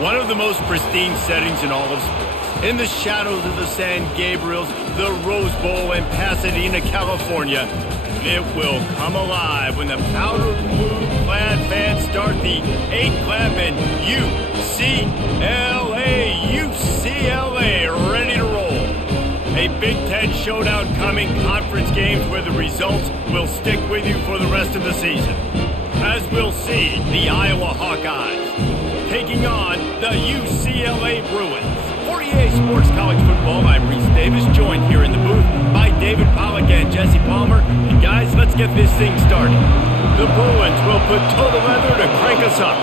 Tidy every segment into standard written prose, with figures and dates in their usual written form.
One of the most pristine settings in all of sports. In the shadows of the San Gabriels, the Rose Bowl in Pasadena, California, it will come alive when the powder blue-clad fans start the 8-clap and UCLA, ready to roll. A Big Ten showdown coming, conference games where the results will stick with you for the rest of the season. As we'll see, the Iowa Hawkeyes taking on the UCLA Bruins. For EA Sports College Football, I'm Reese Davis, joined here in the booth by David Pollack and Jesse Palmer. And guys, let's get this thing started. The Bruins will put total leather to crank us up.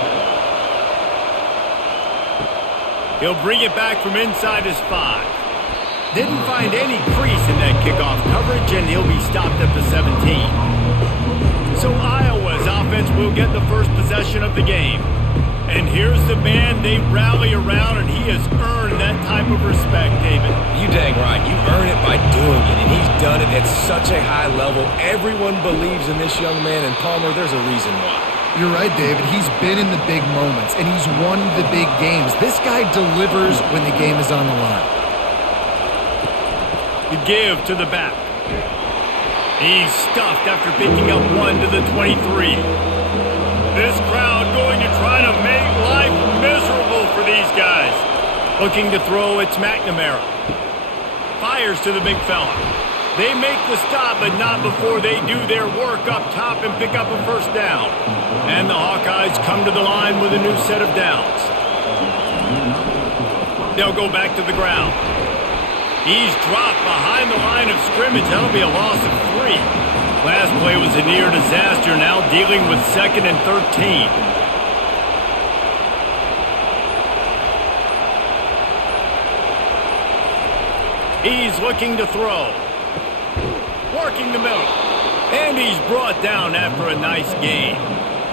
He'll bring it back from inside his 5. Didn't find any crease in that kickoff coverage, and he'll be stopped at the 17. So Iowa's offense will get the first possession of the game. And here's the man they rally around, and he has earned that type of respect, David. You dang right. You earn it by doing it, and he's done it at such a high level. Everyone believes in this young man, and Palmer, there's a reason why. You're right, David. He's been in the big moments, and he's won the big games. This guy delivers when the game is on the line. The give to the back. He's stuffed after picking up one to the 23. This crowd going to try to make life miserable for these guys. Looking to throw, it's McNamara. Fires to the big fella. They make the stop, but not before they do their work up top and pick up a first down. And the Hawkeyes come to the line with a new set of downs. They'll go back to the ground. He's dropped behind the line of scrimmage. That'll be a loss of 3. Last play was a near disaster, now dealing with 2nd and 13. He's looking to throw. Working the middle. And he's brought down after a nice gain.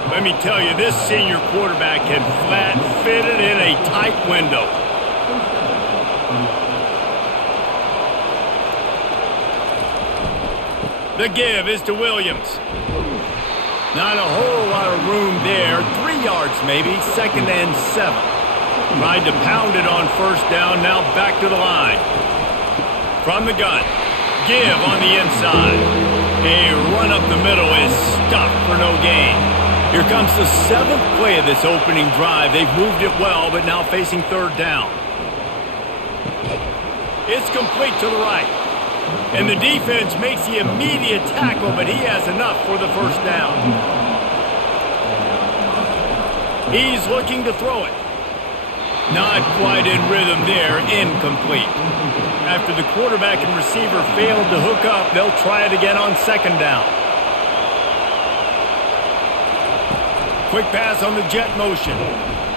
Let me tell you, this senior quarterback can flat fit it in a tight window. The give is to Williams. Not a whole lot of room there. 3 yards maybe, 2nd and 7. Tried to pound it on first down, now back to the line. From the gun, give on the inside. A run up the middle is stuffed for no gain. Here comes the 7th play of this opening drive. They've moved it well, but now facing 3rd down. It's complete to the right. And the defense makes the immediate tackle, but he has enough for the first down. He's looking to throw it. Not quite in rhythm there, incomplete. After the quarterback and receiver failed to hook up, they'll try it again on 2nd down. Quick pass on the jet motion.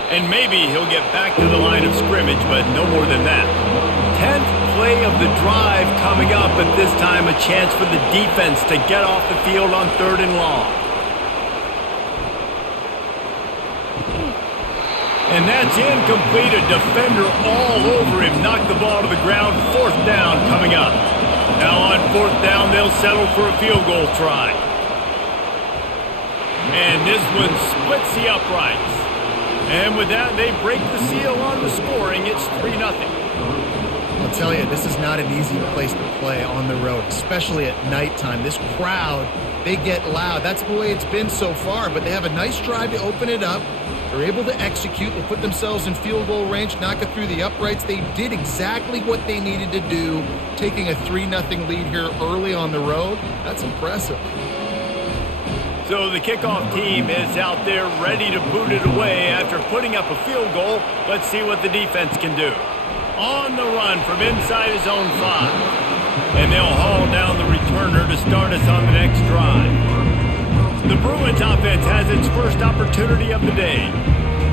And maybe he'll get back to the line of scrimmage, but no more than that. 10th play of the drive coming up, but this time a chance for the defense to get off the field on 3rd and long. And that's incomplete. A defender all over him. Knocked the ball to the ground. 4th down coming up. Now on 4th down, they'll settle for a field goal try. And this one splits the uprights. And with that, they break the seal on the scoring. It's 3-0. I'll tell you, this is not an easy place to play on the road, especially at nighttime. This crowd, they get loud. That's the way it's been so far, but they have a nice drive to open it up. They're able to execute. They put themselves in field goal range, knock it through the uprights. They did exactly what they needed to do, taking a 3-0 lead here early on the road. That's impressive. So the kickoff team is out there ready to boot it away after putting up a field goal. Let's see what the defense can do. On the run from inside his own 5. And they'll haul down the returner to start us on the next drive. The Bruins offense has its first opportunity of the day.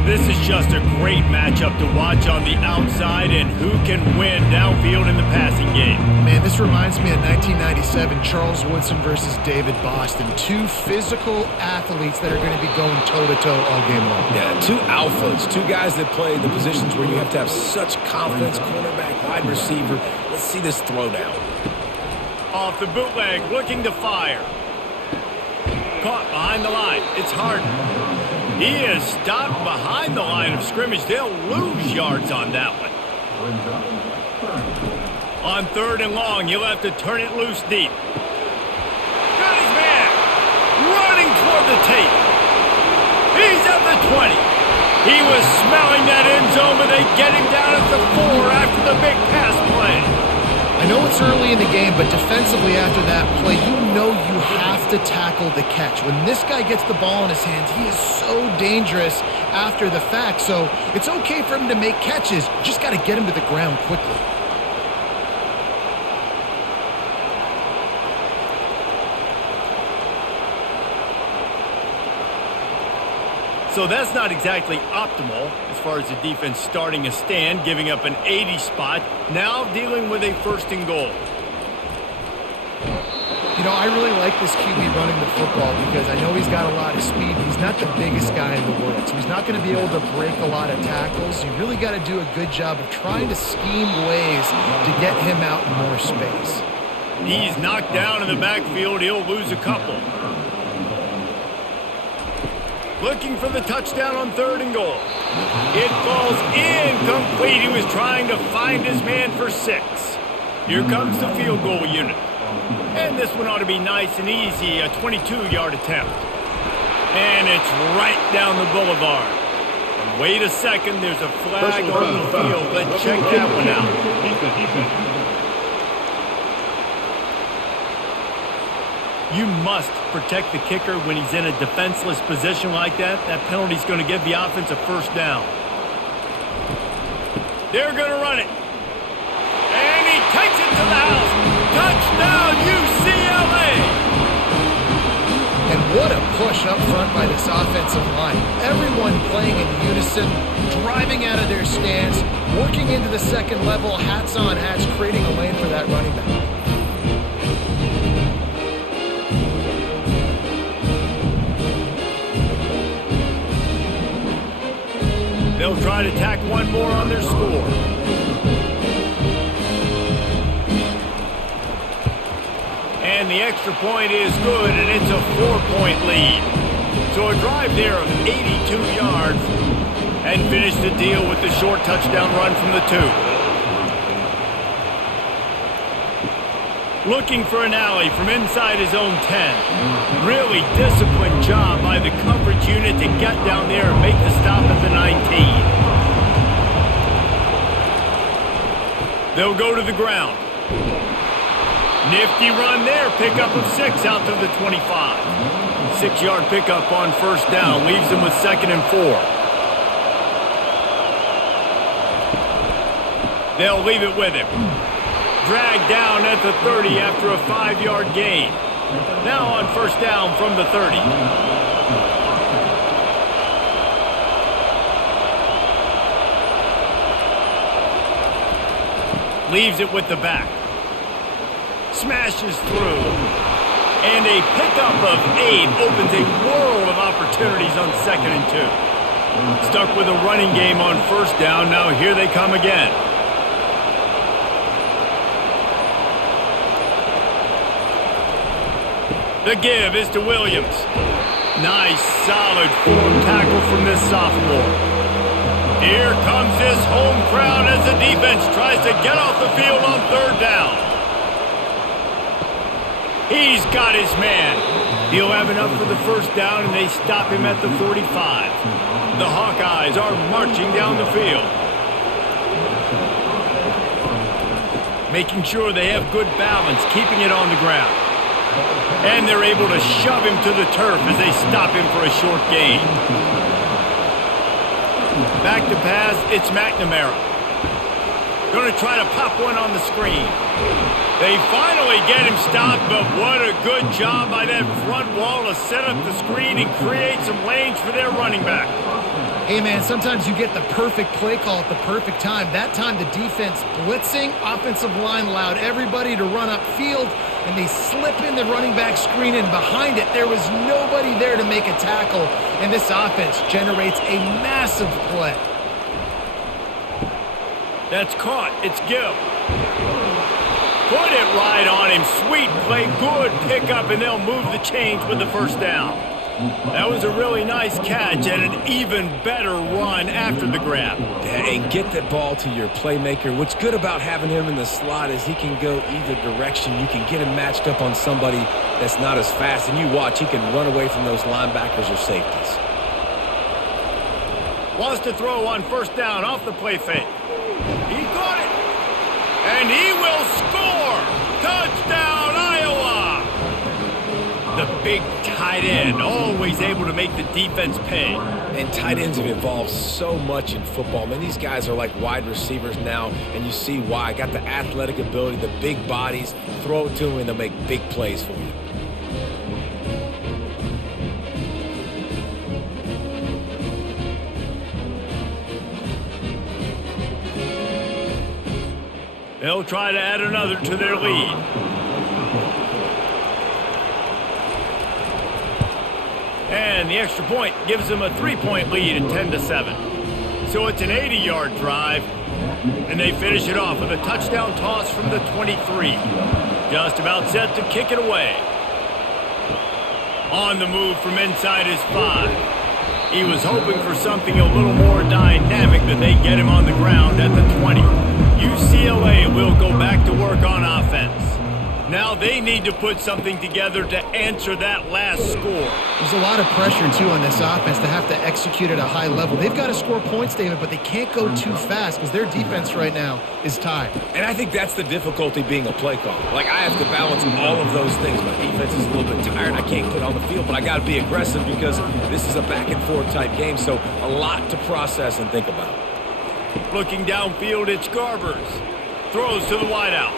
This is just a great matchup to watch on the outside, and who can win downfield in the passing game. Man, this reminds me of 1997, Charles Woodson versus David Boston. 2 physical athletes that are going to be going toe-to-toe all game long. Yeah, 2 alphas, 2 guys that play the positions where you have to have such confidence, cornerback, wide receiver. Let's see this throwdown. Off the bootleg, looking to fire. Caught behind the line. It's Harden. He is stopped behind the line of scrimmage. They'll lose yards on that one. On 3rd and long, you'll have to turn it loose deep. Got his man running toward the tape. He's at the 20. He was smelling that end zone, but they get him down at the 4 after the big pass play. I know it's early in the game, but defensively after that play, you know you have to tackle the catch. When this guy gets the ball in his hands, he is so dangerous after the fact. So it's okay for him to make catches. You just got to get him to the ground quickly. So that's not exactly optimal as far as the defense starting a stand, giving up an 80 spot, now dealing with a 1st and goal. You know, I really like this QB running the football because I know he's got a lot of speed. He's not the biggest guy in the world, so he's not going to be able to break a lot of tackles. You really got to do a good job of trying to scheme ways to get him out in more space. He's knocked down in the backfield. He'll lose a couple. Looking for the touchdown on 3rd and goal. It falls incomplete. He was trying to find his man for 6. Here comes the field goal unit. And this one ought to be nice and easy, a 22-yard attempt. And it's right down the boulevard. And wait a second, there's a flag on the field. Let's check that one out. You must protect the kicker when he's in a defenseless position like that. That penalty's going to give the offense a 1st down. They're going to run it. And he takes it to the house. Touchdown, UCLA! And what a push up front by this offensive line. Everyone playing in unison, driving out of their stance, working into the 2nd level, hats on hats, creating a lane for that running back. They'll try to tack one more on their score. And the extra point is good, and it's a 4-point lead. So a drive there of 82 yards, and finish the deal with the short touchdown run from the 2. Looking for an alley from inside his own 10. Really disciplined job by the coverage unit to get down there and make the stop at the 19. They'll go to the ground. Nifty run there, pickup of 6 out to the 25. 6-yard pickup on 1st down, leaves them with 2nd and 4. They'll leave it with him. Dragged down at the 30 after a 5-yard gain. Now on 1st down from the 30. Leaves it with the back. Smashes through. And a pickup of 8 opens a world of opportunities on 2nd and 2. Stuck with a running game on 1st down. Now here they come again. The give is to Williams. Nice, solid form tackle from this sophomore. Here comes this home crowd as the defense tries to get off the field on 3rd down. He's got his man. He'll have enough for the 1st down, and they stop him at the 45. The Hawkeyes are marching down the field. Making sure they have good balance, keeping it on the ground. And they're able to shove him to the turf as they stop him for a short gain. Back to pass, it's McNamara. Going to try to pop one on the screen. They finally get him stopped, but what a good job by that front wall to set up the screen and create some lanes for their running back. Hey, man, sometimes you get the perfect play call at the perfect time. That time the defense blitzing, offensive line allowed everybody to run upfield, and they slip in the running back screen, and behind it there was nobody there to make a tackle, and this offense generates a massive play. That's caught. It's Gill. Put it right on him. Sweet play. Good pickup, and they'll move the chains with the 1st down. That was a really nice catch and an even better run after the grab. Yeah, and get that ball to your playmaker. What's good about having him in the slot is he can go either direction. You can get him matched up on somebody that's not as fast, and you watch, he can run away from those linebackers or safeties. Wants to throw on first down off the play fake. He caught it. And he will score. Touchdown, Iowa. The big tight end, always able to make the defense pay. And tight ends have evolved so much in football. Man, these guys are like wide receivers now, and you see why. Got the athletic ability, the big bodies. Throw it to them, and they'll make big plays for you. They'll try to add another to their lead. And the extra point gives them a 3-point lead at 10-7. So it's an 80-yard drive, and they finish it off with a touchdown toss from the 23. Just about set to kick it away. On the move from inside his 5. He was hoping for something a little more dynamic, but they get him on the ground at the 20. UCLA will go back to work on offense. Now they need to put something together to answer that last score. There's a lot of pressure, too, on this offense to have to execute at a high level. They've got to score points, David, but they can't go too fast because their defense right now is tied. And I think that's the difficulty being a play caller. Like, I have to balance all of those things. My defense is a little bit tired. I can't get on the field, but I got to be aggressive because this is a back-and-forth type game, so a lot to process and think about. Looking downfield, it's Garbers. Throws to the wideout.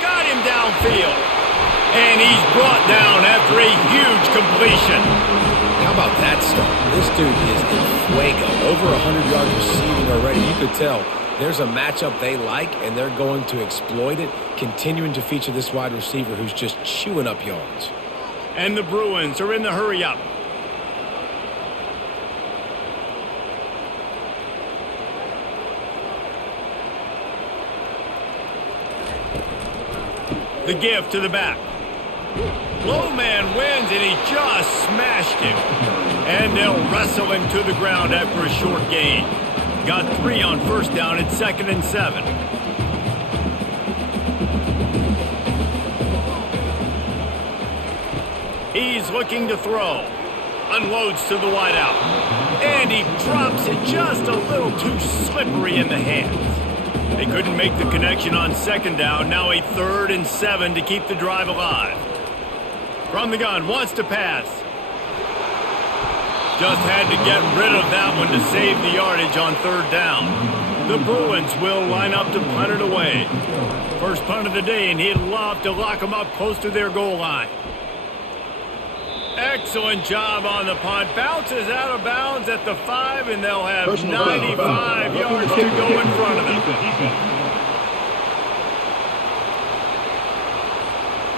Got him downfield. And he's brought down after a huge completion. How about that start? This dude is in fuego. Over 100 yards receiving already. You could tell there's a matchup they like, and they're going to exploit it, continuing to feature this wide receiver who's just chewing up yards. And the Bruins are in the hurry-up. The give to the back. Low man wins, and he just smashed him. And they'll wrestle him to the ground after a short gain. Got 3 on first down at 2nd and 7. He's looking to throw. Unloads to the wideout. And he drops it just a little too slippery in the hands. They couldn't make the connection on 2nd down. Now a 3rd and 7 to keep the drive alive. From the gun, wants to pass. Just had to get rid of that one to save the yardage on 3rd down. The Bruins will line up to punt it away. First punt of the day, and he'd love to lock them up close to their goal line. Excellent job on the punt. Bounces out of bounds at the 5, and they'll have 95 yards to go in front of them.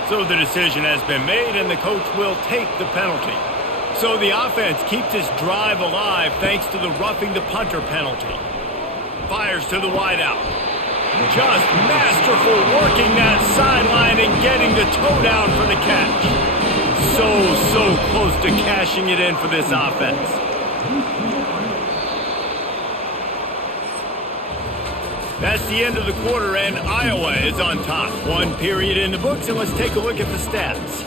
So the decision has been made, and the coach will take the penalty. So the offense keeps this drive alive thanks to the roughing the punter penalty. Fires to the wideout. Just masterful working that sideline and getting the toe down for the catch. So close to cashing it in for this offense. That's the end of the quarter, and Iowa is on top. 1 period in the books, and let's take a look at the stats.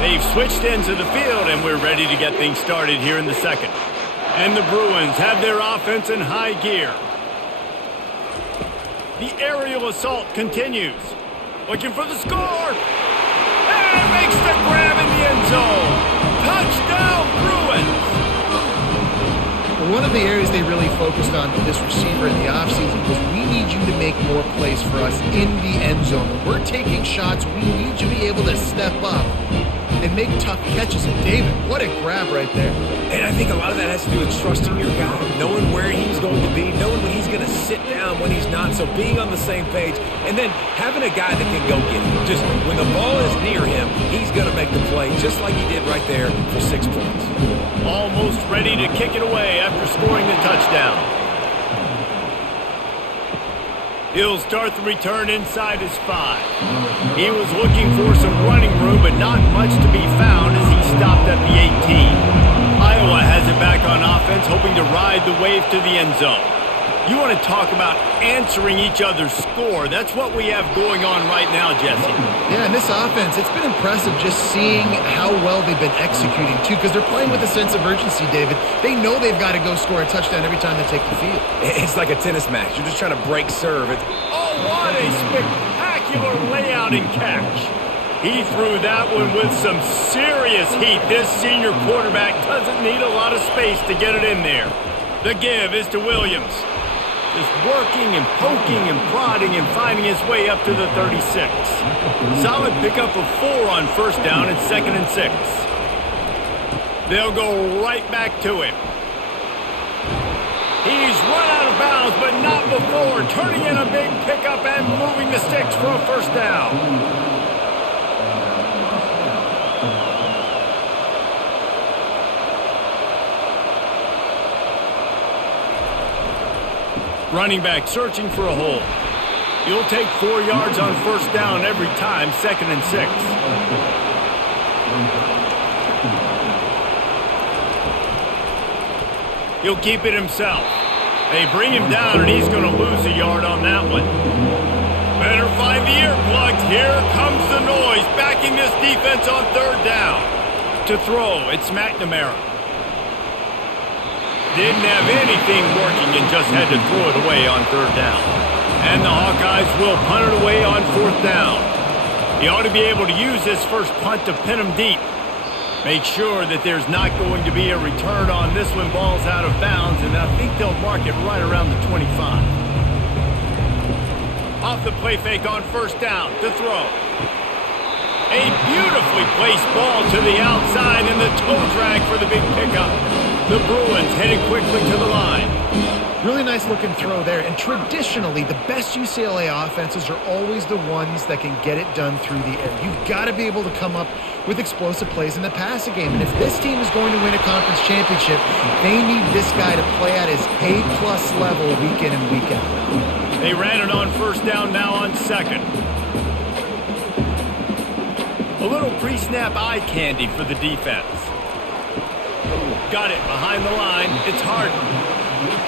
They've switched into the field, and we're ready to get things started here in the second. And the Bruins have their offense in high gear. The aerial assault continues. Looking for the score. And makes the grab in the end zone. Touchdown, Bruins. Well, one of the areas they really focused on with this receiver in the offseason was we need you to make more plays for us in the end zone. When we're taking shots, we need you to be able to step up and make tough catches. And David, what a grab right there. And I think a lot of that has to do with trusting your guy, knowing where he's going to be, knowing when he's going to sit down, when he's not, so being on the same page, and then having a guy that can go get him. Just when the ball is near him, he's going to make the play, just like he did right there for 6 points. Almost ready to kick it away after scoring the touchdown. He'll start the return inside his 5. He was looking for some running room, but not much to be found as he stopped at the 18. Iowa has it back on offense, hoping to ride the wave to the end zone. You want to talk about answering each other's score. That's what we have going on right now, Jesse. Yeah, and this offense, it's been impressive just seeing how well they've been executing, too, because they're playing with a sense of urgency, David. They know they've got to go score a touchdown every time they take the field. It's like a tennis match. You're just trying to break serve. Oh, what a spectacular layout and catch. He threw that one with some serious heat. This senior quarterback doesn't need a lot of space to get it in there. The give is to Williams. Just working and poking and prodding and finding his way up to the 36. Solid pickup of 4 on first down and 2nd and 6. They'll go right back to him. He's run out of bounds, but not before. Turning in a big pickup and moving the sticks for a first down. Running back searching for a hole. You'll take 4 yards on first down every time, 2nd and 6. He'll keep it himself. They bring him down, and he's going to lose a yard on that one. Better find the earplugs. Here comes the noise, backing this defense on 3rd down. To throw, it's McNamara. Didn't have anything working and just had to throw it away on 3rd down. And the Hawkeyes will punt it away on 4th down. He ought to be able to use this first punt to pin him deep. Make sure that there's not going to be a return on this when ball's out of bounds, and I think they'll mark it right around the 25. Off the play fake on first down to throw. A beautifully placed ball to the outside and the toe drag for the big pickup. The Bruins headed quickly to the line. Really nice looking throw there. And traditionally, the best UCLA offenses are always the ones that can get it done through the air. You've got to be able to come up with explosive plays in the passing game. And if this team is going to win a conference championship, they need this guy to play at his A-plus level week in and week out. They ran it on first down, now on 2nd. A little pre-snap eye candy for the defense. Got it behind the line. It's Harden.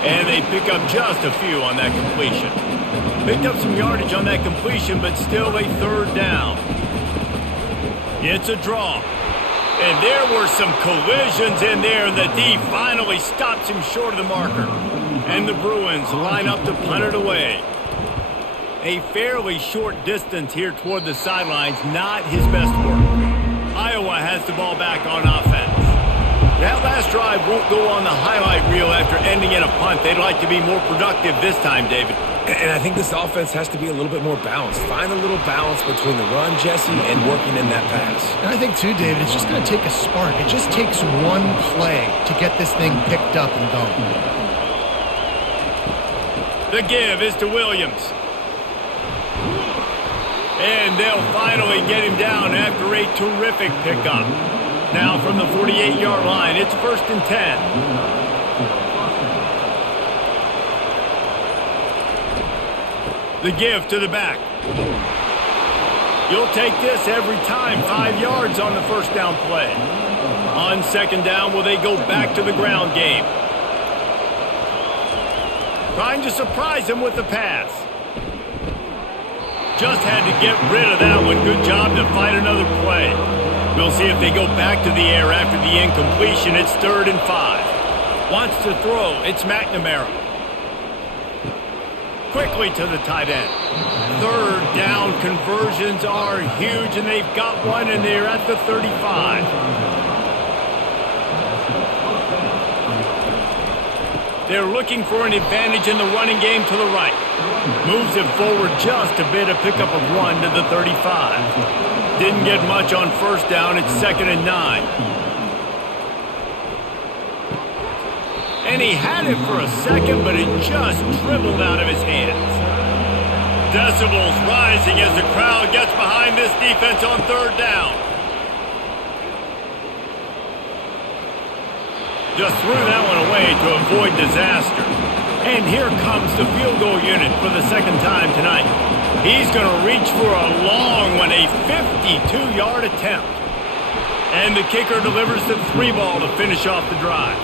And they pick up just a few on that completion. Picked up some yardage on that completion, but still a 3rd down. It's a draw. And there were some collisions in there, and the D finally stops him short of the marker. And the Bruins line up to punt it away. A fairly short distance here toward the sidelines, not his best work. Iowa has the ball back on offense. That last drive won't go on the highlight reel after ending in a punt. They'd like to be more productive this time, David. And I think this offense has to be a little bit more balanced. Find a little balance between the run, Jesse, and working in that pass. And I think, too, David, it's just going to take a spark. It just takes one play to get this thing picked up and going. The give is to Williams. And they'll finally get him down after a terrific pickup. Now from the 48-yard line, it's 1st and 10. The give to the back. You'll take this every time. 5 yards on the first down play. On 2nd down, will they go back to the ground game? Trying to surprise him with the pass. Just had to get rid of that one. Good job to fight another play. We'll see if they go back to the air after the incompletion. It's 3rd and 5. Wants to throw. It's McNamara. Quickly to the tight end. 3rd down conversions are huge, and they've got one, and they're at the 35. They're looking for an advantage in the running game to the right. Moves it forward just a bit, a pickup of 1 to the 35. Didn't get much on first down. It's 2nd and 9. And he had it for a second, but it just dribbled out of his hands. Decibels rising as the crowd gets behind this defense on 3rd down. Just threw that one away to avoid disaster. And here comes the field goal unit for the second time tonight. He's going to reach for a long one, a 52-yard attempt. And the kicker delivers the 3-ball to finish off the drive.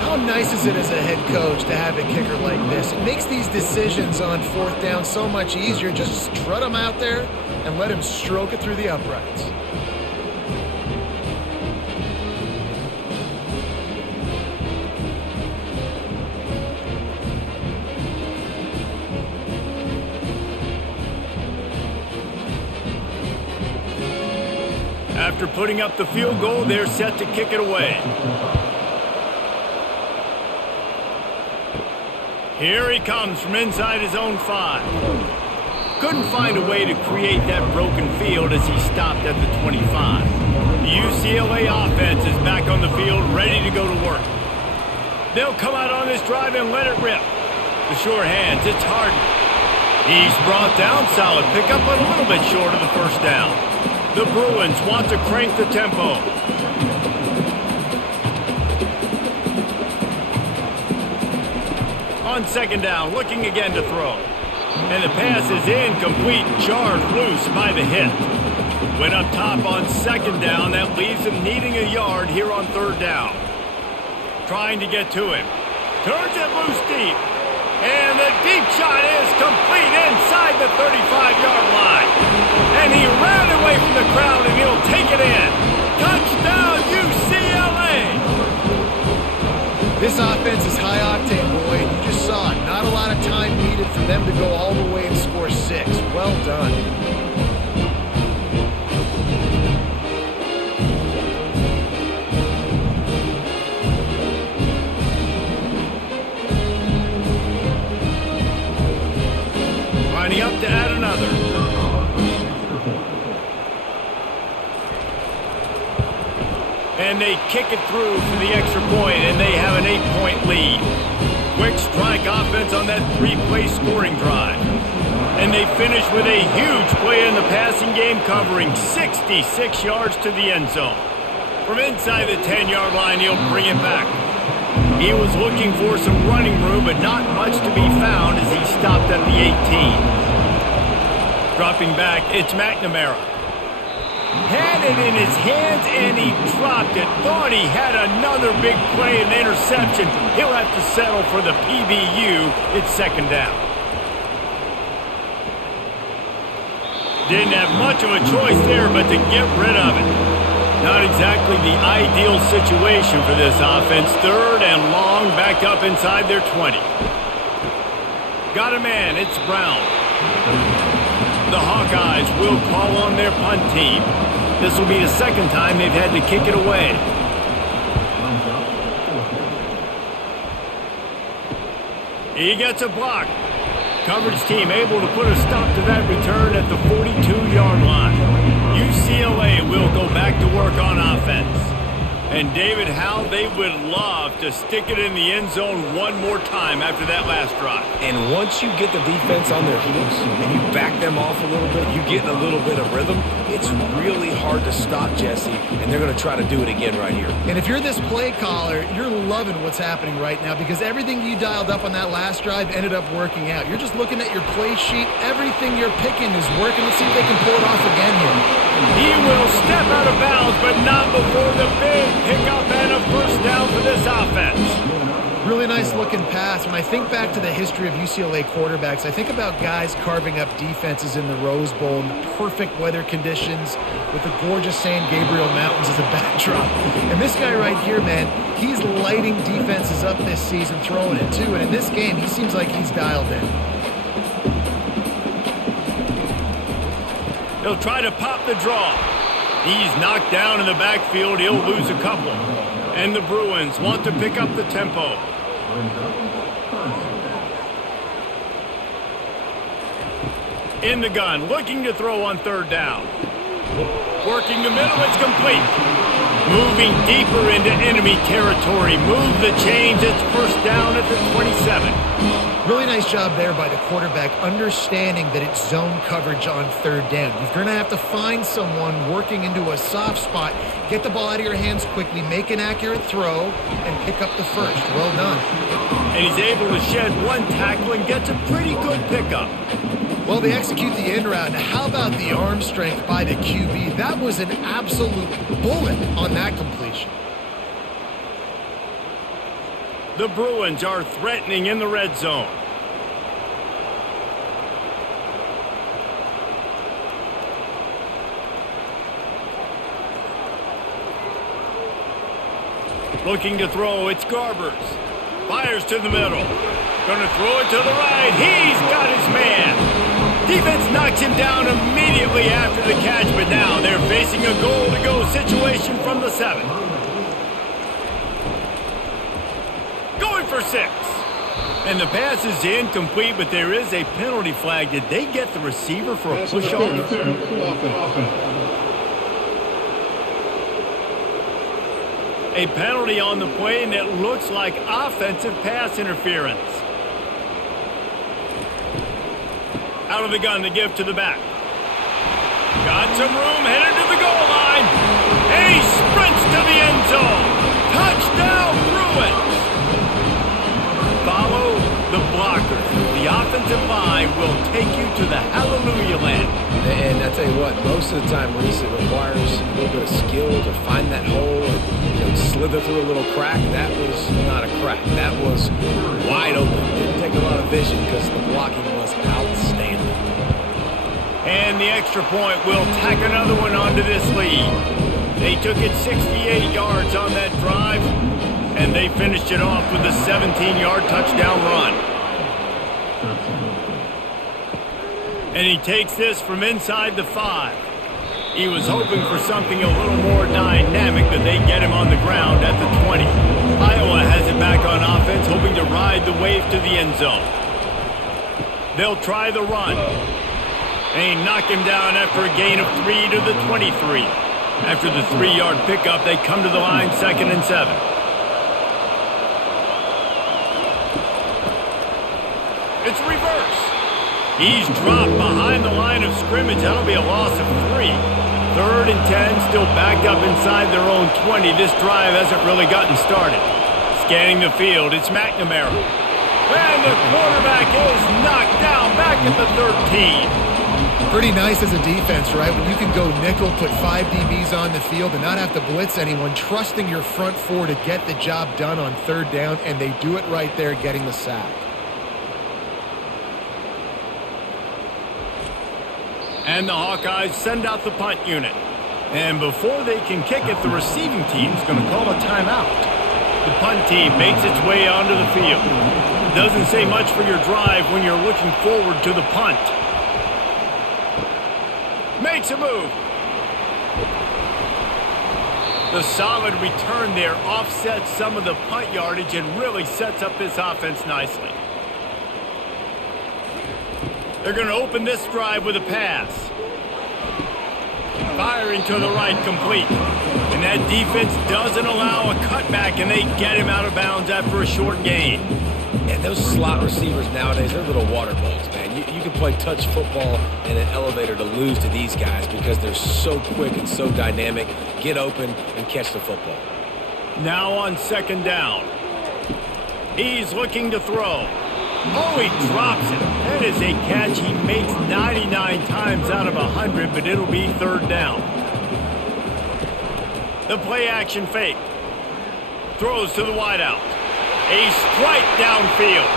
How nice is it as a head coach to have a kicker like this? It makes these decisions on fourth down so much easier. Just strut him out there and let him stroke it through the uprights. After putting up the field goal, they're set to kick it away. Here he comes from inside his own 5. Couldn't find a way to create that broken field as he stopped at the 25. The UCLA offense is back on the field, ready to go to work. They'll come out on this drive and let it rip. The sure hands, it's Harden. He's brought down, solid pickup, but a little bit short of the first down. The Bruins want to crank the tempo. On second down, looking again to throw. And the pass is incomplete, jarred loose by the hit. Went up top on second down. That leaves him needing a yard here on third down. Trying to get to him. Turns it loose deep. And the deep shot is complete inside the 35-yard line. And he ran away from the crowd, and he'll take it in. Touchdown, UCLA! This offense is high octane, boy, and you just saw it. Not a lot of time needed for them to go all the way and score 6. Well done. Up to add another. And they kick it through for the extra point, and they have an 8-point lead. Quick strike offense on that 3-play scoring drive. And they finish with a huge play in the passing game, covering 66 yards to the end zone. From inside the 10-yard line, he'll bring it back. He was looking for some running room, but not much to be found as he stopped at the 18. Dropping back, it's McNamara. Had it in his hands, and he dropped it. Thought he had another big play and interception. He'll have to settle for the PBU. It's second down. Didn't have much of a choice there but to get rid of it. Not exactly the ideal situation for this offense. Third and long, back up inside their 20. Got a man, it's Brown. The Hawkeyes will call on their punt team. This will be the second time they've had to kick it away. He gets a block. Coverage team able to put a stop to that return at the 42-yard line. UCLA will go back to work on offense. And David, how they would love to stick it in the end zone one more time after that last drive. And once you get the defense on their heels and you back them off a little bit, you get in a little bit of rhythm, it's really hard to stop, Jesse, and they're going to try to do it again right here. And if you're this play caller, you're loving what's happening right now because everything you dialed up on that last drive ended up working out. You're just looking at your play sheet. Everything you're picking is working. Let's see if they can pull it off again here. He will step out of bounds, but not before the big pickup and a first down for this offense. Really nice looking pass. When I think back to the history of UCLA quarterbacks, I think about guys carving up defenses in the Rose Bowl in the perfect weather conditions with the gorgeous San Gabriel Mountains as a backdrop. And this guy right here, man, he's lighting defenses up this season, throwing it too. And in this game, he seems like he's dialed in. He'll try to pop the draw. He's knocked down in the backfield. He'll lose a couple. And the Bruins want to pick up the tempo. In the gun, looking to throw on third down. Working the middle, it's complete. Moving deeper into enemy territory. Move the chains. It's first down at the 27. Really nice job there by the quarterback, understanding that it's zone coverage on third down. You're going to have to find someone working into a soft spot, get the ball out of your hands quickly, make an accurate throw, and pick up the first. Well done. And he's able to shed one tackle and gets a pretty good pickup. Well, they execute the end route. How about the arm strength by the QB? That was an absolute bullet on that completion. The Bruins are threatening in the red zone. Looking to throw, it's Garbers. Fires to the middle. Gonna throw it to the right. He's got his man. Defense knocks him down immediately after the catch, but now they're facing a goal-to-go situation from the 7. Going for 6. And the pass is incomplete, but there is a penalty flag. Did they get the receiver for a push-off? A penalty on the play, and it looks like offensive pass interference. Out of the gun, the give to the back. Got some room, headed to the goal line. And he sprints to the end zone. Touchdown, Bruins. Follow the blockers. The offensive line will take you to the hallelujah land. And I tell you what, most of the time, Reese, it requires a little bit of skill to find that hole and slither through a little crack. That was not a crack. That was wide open. Didn't take a lot of vision because the blocking was outstanding. And the extra point will tack another one onto this lead. They took it 68 yards on that drive, and they finished it off with a 17-yard touchdown run. And he takes this from inside the 5. He was hoping for something a little more dynamic, but they get him on the ground at the 20. Iowa has it back on offense, hoping to ride the wave to the end zone. They'll try the run. And he knocked him down after a gain of 3 to the 23. After the 3-yard pickup, they come to the line 2nd and 7. It's reverse. He's dropped behind the line of scrimmage. That'll be a loss of 3. 3rd and 10, still backed up inside their own 20. This drive hasn't really gotten started. Scanning the field, it's McNamara. And the quarterback is knocked down back at the 13. Pretty nice as a defense, right? When you can go nickel, put 5 DBs on the field and not have to blitz anyone, trusting your front 4 to get the job done on 3rd down, and they do it right there, getting the sack. And the Hawkeyes send out the punt unit. And before they can kick it, the receiving team's going to call a timeout. The punt team makes its way onto the field. It doesn't say much for your drive when you're looking forward to the punt. Makes a move. The solid return there offsets some of the punt yardage and really sets up this offense nicely. They're going to open this drive with a pass. Firing to the right, complete. And that defense doesn't allow a cutback, and they get him out of bounds after a short gain. And those slot receivers nowadays, they're little water bugs, man. You can play touch football in an elevator to lose to these guys because they're so quick and so dynamic. Get open and catch the football. Now on 2nd down. He's looking to throw. Oh, he drops it. That is a catch he makes 99 times out of 100, but it'll be 3rd down. The play action fake. Throws to the wideout. A strike downfield.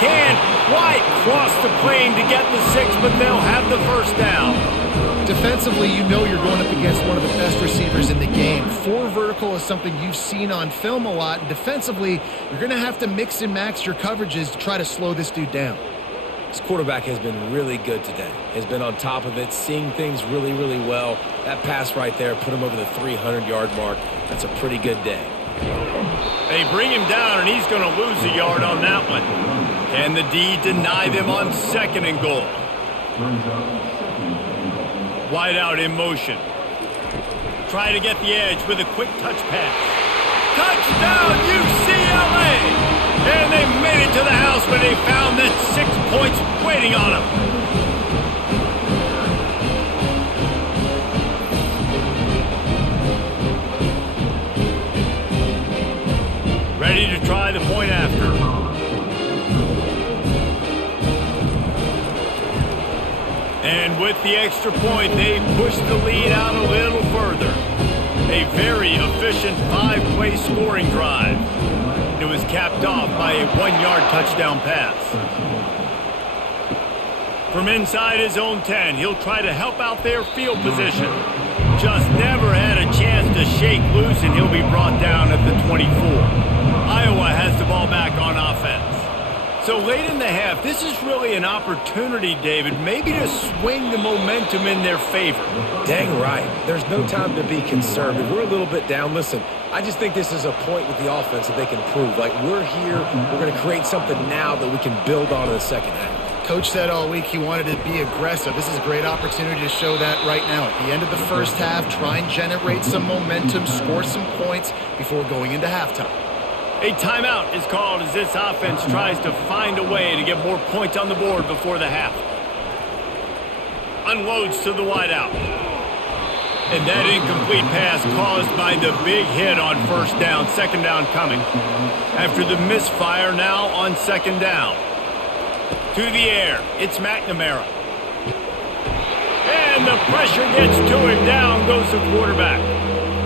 Can't quite cross the plane to get the 6, but they'll have the 1st down. Defensively, you know you're going up against one of the best receivers in the game. 4 vertical is something you've seen on film a lot. And defensively, you're going to have to mix and match your coverages to try to slow this dude down. This quarterback has been really good today. Has been on top of it, seeing things really, really well. That pass right there put him over the 300-yard mark. That's a pretty good day. They bring him down, and he's going to lose a yard on that one. Can the D deny them on 2nd and goal? Wide out in motion. try to get the edge with a quick touch pass. Touchdown, UCLA! And they made it to the house when they found that 6 points waiting on them. Ready to try the point after. And with the extra point, they push the lead out a little further. A very efficient 5-play scoring drive. It was capped off by a 1-yard touchdown pass. From inside his own 10, he'll try to help out their field position. Just never had a chance to shake loose, and he'll be brought down at the 24. Iowa has the ball back on offense. So late in the half, this is really an opportunity, David, maybe to swing the momentum in their favor. Dang right. There's no time to be concerned. If we're a little bit down, listen, I just think this is a point with the offense that they can prove. Like, we're here, we're going to create something now that we can build on in the second half. Coach said all week he wanted to be aggressive. This is a great opportunity to show that right now. At the end of the first half, try and generate some momentum, score some points before going into halftime. A timeout is called as this offense tries to find a way to get more points on the board before the half. Unloads to the wideout. And that incomplete pass caused by the big hit on first down, second down coming. After the misfire, now on second down. To the air, it's McNamara. And the pressure gets to him, down goes the quarterback.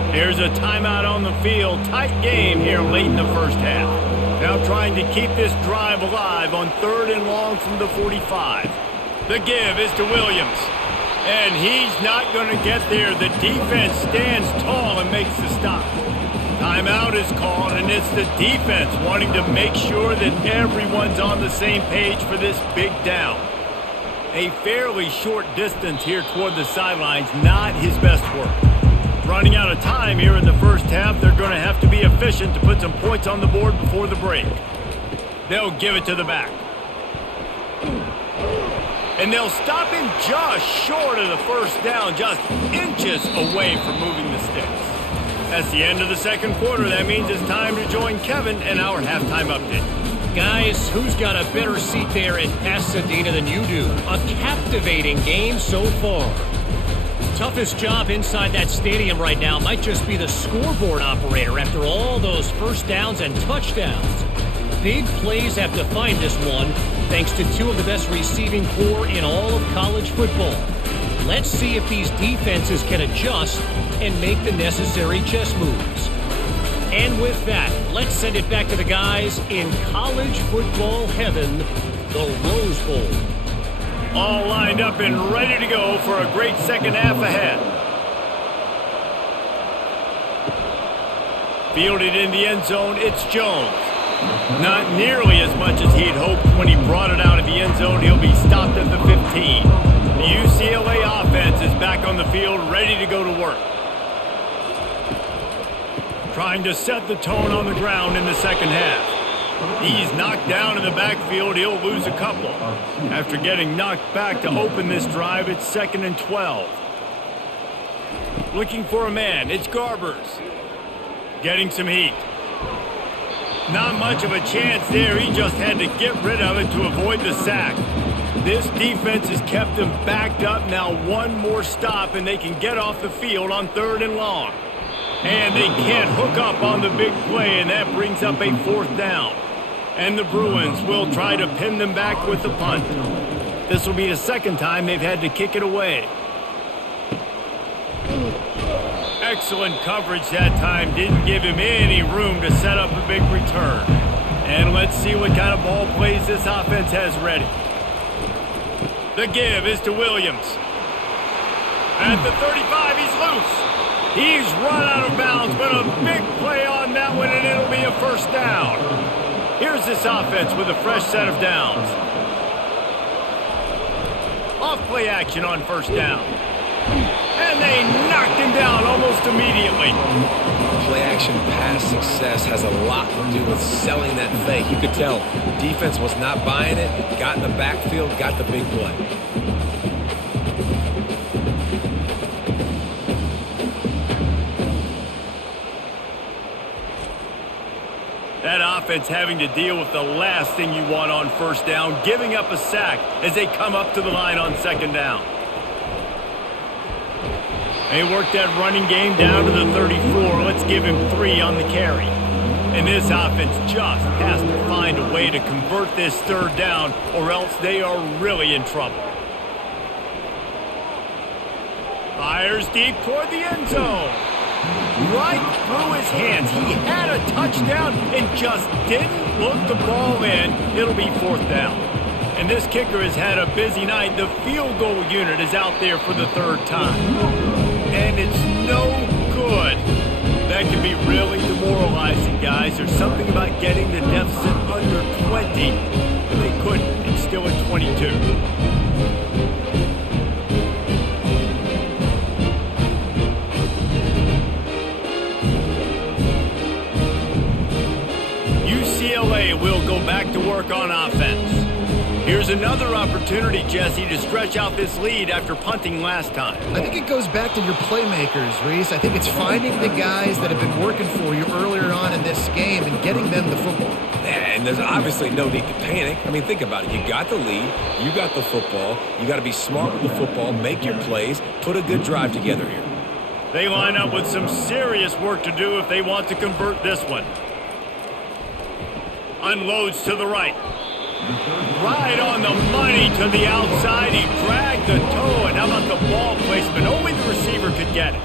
There's a timeout on the field. Tight game here late in the first half. Now trying to keep this drive alive on 3rd and long from the 45. The give is to Williams. And he's not going to get there. The defense stands tall and makes the stop. Timeout is called, and it's the defense wanting to make sure that everyone's on the same page for this big down. A fairly short distance here toward the sidelines, not his best work. Running out of time here in the first half, they're going to have to be efficient to put some points on the board before the break. They'll give it to the back. And they'll stop him just short of the first down, just inches away from moving the sticks. That's the end of the second quarter. That means it's time to join Kevin and our halftime update. Guys, who's got a better seat there in Pasadena than you do? A captivating game so far. Toughest job inside that stadium right now might just be the scoreboard operator after all those first downs and touchdowns. Big plays have defined this one, thanks to 2 of the best receiving corps in all of college football. Let's see if these defenses can adjust and make the necessary chess moves. And with that, let's send it back to the guys in college football heaven, the Rose Bowl. All lined up and ready to go for a great second half ahead. Fielded in the end zone, it's Jones. Not nearly as much as he'd hoped when he brought it out of the end zone. He'll be stopped at the 15. The UCLA offense is back on the field, ready to go to work. Trying to set the tone on the ground in the second half. He's knocked down in the backfield. He'll lose a couple. After getting knocked back to open this drive, it's 2nd and 12. Looking for a man. It's Garbers. Getting some heat. Not much of a chance there. He just had to get rid of it to avoid the sack. This defense has kept them backed up. Now one more stop, and they can get off the field on 3rd and long. And they can't hook up on the big play, and that brings up a 4th down. And the Bruins will try to pin them back with the punt. This will be the second time they've had to kick it away. Excellent coverage that time. Didn't give him any room to set up a big return. And let's see what kind of ball plays this offense has ready. The give is to Williams. At the 35, he's loose. He's run out of bounds, but a big play on that one, and it'll be a first down. Here's this offense with a fresh set of downs. Off play action on first down. And they knocked him down almost immediately. Play action pass success has a lot to do with selling that fake. You could tell the defense was not buying it, got in the backfield, got the big play. offense having to deal with the last thing you want on first down, giving up a sack as they come up to the line on second down. They work that running game down to the 34. Let's give him 3 on the carry. And this offense just has to find a way to convert this third down, or else they are really in trouble. Fires deep toward the end zone. Right through his hands. He had a touchdown and just didn't look the ball in. It'll be 4th down. And this kicker has had a busy night. The field goal unit is out there for the 3rd time. And it's no good. That can be really demoralizing, guys. There's something about getting the deficit under 20. And they couldn't. It's still at 22. UCLA will go back to work on offense. Here's another opportunity, Jesse, to stretch out this lead after punting last time. I think it goes back to your playmakers, Reese. I think it's finding the guys that have been working for you earlier on in this game and getting them the football. And there's obviously no need to panic. I mean, think about it. You got the lead. You got the football. You got to be smart with the football, make your plays, put a good drive together here. They line up with some serious work to do if they want to convert this one. Unloads to the right. Right on the money to the outside. He dragged the toe. And how about the ball placement? Only the receiver could get it.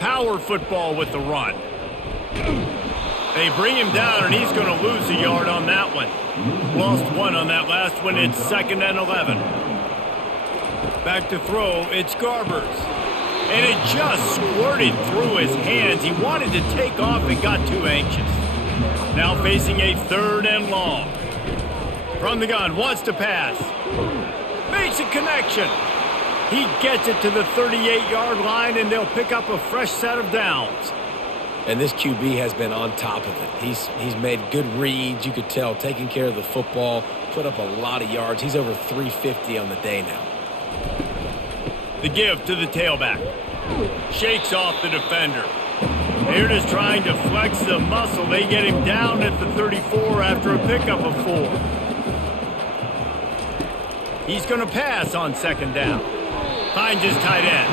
Power football with the run. They bring him down, and he's going to lose a yard on that one. Lost 1 on that last one. It's 2nd and 11. Back to throw. It's Garbers. And it just squirted through his hands. He wanted to take off and got too anxious. Now facing a 3rd and long. From the gun, wants to pass. Makes a connection. He gets it to the 38-yard line, and they'll pick up a fresh set of downs. And this QB has been on top of it. He's made good reads, you could tell, taking care of the football, put up a lot of yards. He's over 350 on the day now. The give to the tailback. Shakes off the defender. They're just trying to flex the muscle. They get him down at the 34 after a pickup of 4. He's going to pass on 2nd down. Finds his tight end.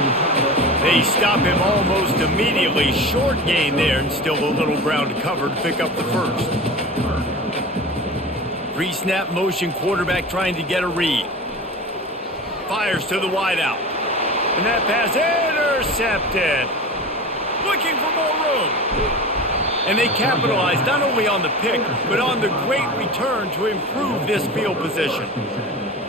They stop him almost immediately. Short gain there, and still a little ground to cover to pick up the 1st. Pre-snap motion quarterback trying to get a read. Fires to the wideout. And that pass intercepted. Looking for more room. And they capitalized not only on the pick, but on the great return to improve this field position.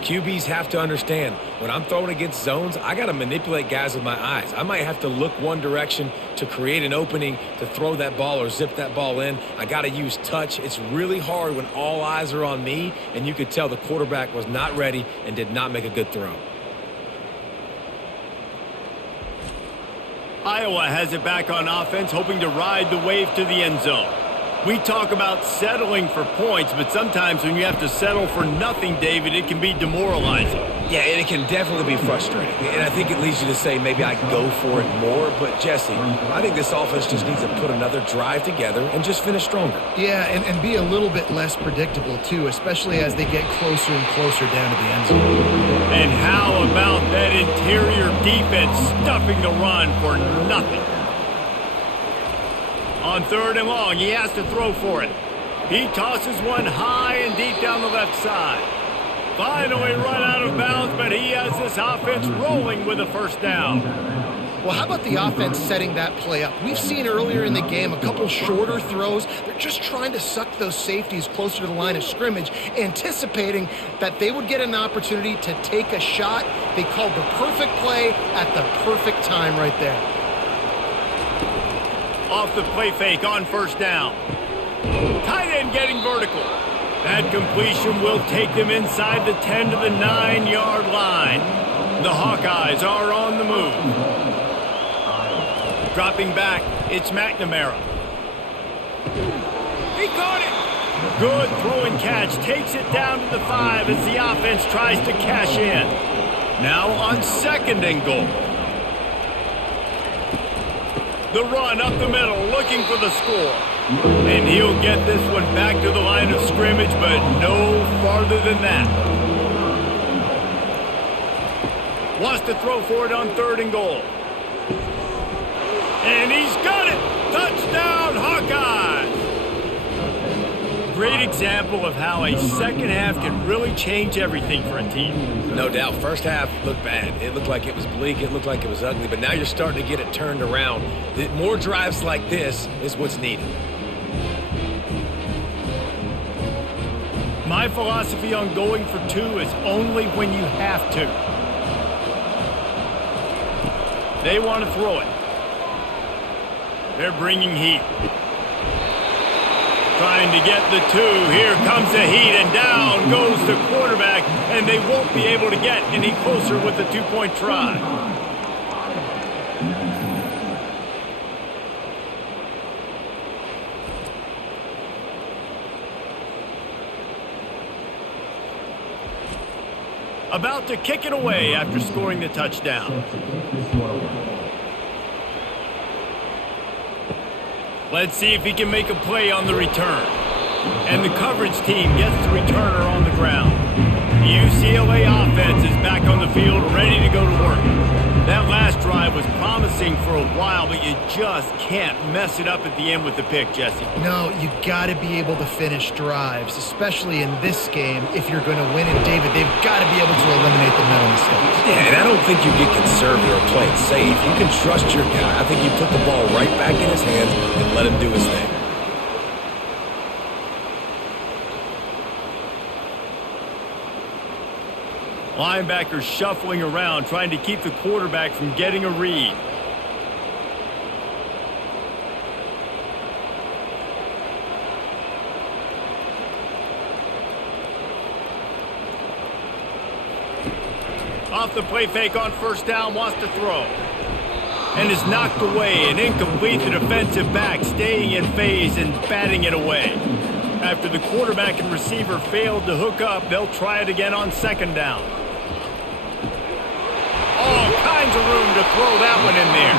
QBs have to understand, when I'm throwing against zones, I got to manipulate guys with my eyes. I might have to look one direction to create an opening to throw that ball or zip that ball in. I got to use touch. It's really hard when all eyes are on me, and you could tell the quarterback was not ready and did not make a good throw. Iowa has it back on offense, hoping to ride the wave to the end zone. We talk about settling for points, but sometimes when you have to settle for nothing, David, it can be demoralizing. Yeah, and it can definitely be frustrating. And I think it leads you to say maybe I go for it more. But, Jesse, I think this offense just needs to put another drive together and just finish stronger. Yeah, and be a little bit less predictable, too, especially as they get closer and closer down to the end zone. And how about that interior defense stuffing the run for nothing? On 3rd and long, he has to throw for it. He tosses one high and deep down the left side. Finally run out of bounds, but he has this offense rolling with a 1st down. Well, how about the offense setting that play up? We've seen earlier in the game a couple shorter throws. They're just trying to suck those safeties closer to the line of scrimmage, anticipating that they would get an opportunity to take a shot. They called the perfect play at the perfect time right there. Off the play fake on 1st down. Tight end getting vertical. That completion will take them inside the 10 to the 9-yard line. The Hawkeyes are on the move. Dropping back, it's McNamara. He caught it. Good throw and catch. Takes it down to the 5 as the offense tries to cash in. Now on 2nd and goal. The run up the middle, looking for the score. And he'll get this one back to the line of scrimmage, but no farther than that. Wants to throw for it on 3rd and goal. And he's got it! Touchdown, Hawkeyes! Great example of how a second half can really change everything for a team. No doubt. First half looked bad. It looked like it was bleak. It looked like it was ugly. But now you're starting to get it turned around. More drives like this is what's needed. My philosophy on going for 2 is only when you have to. They want to throw it. They're bringing heat. Trying to get the 2. Here comes the heat, and down goes the quarterback, and they won't be able to get any closer with the 2-point try. About to kick it away after scoring the touchdown. Let's see if he can make a play on the return. And the coverage team gets the returner on the ground. The UCLA offense is back on the field, ready to go to work. That last drive was promising for a while, but you just can't mess it up at the end with the pick, Jesse. No, you got to be able to finish drives, especially in this game. If you're going to win it, David, they've got to be able to eliminate the mental mistakes. Yeah, and I don't think you get conservative or play it safe. You can trust your guy. I think you put the ball right back in his hands and let him do his thing. Linebackers shuffling around, trying to keep the quarterback from getting a read. Off the play fake on 1st down, wants to throw. And is knocked away and incomplete. The defensive back staying in phase and batting it away. After the quarterback and receiver failed to hook up, they'll try it again on 2nd down. All kinds of room to throw that one in there.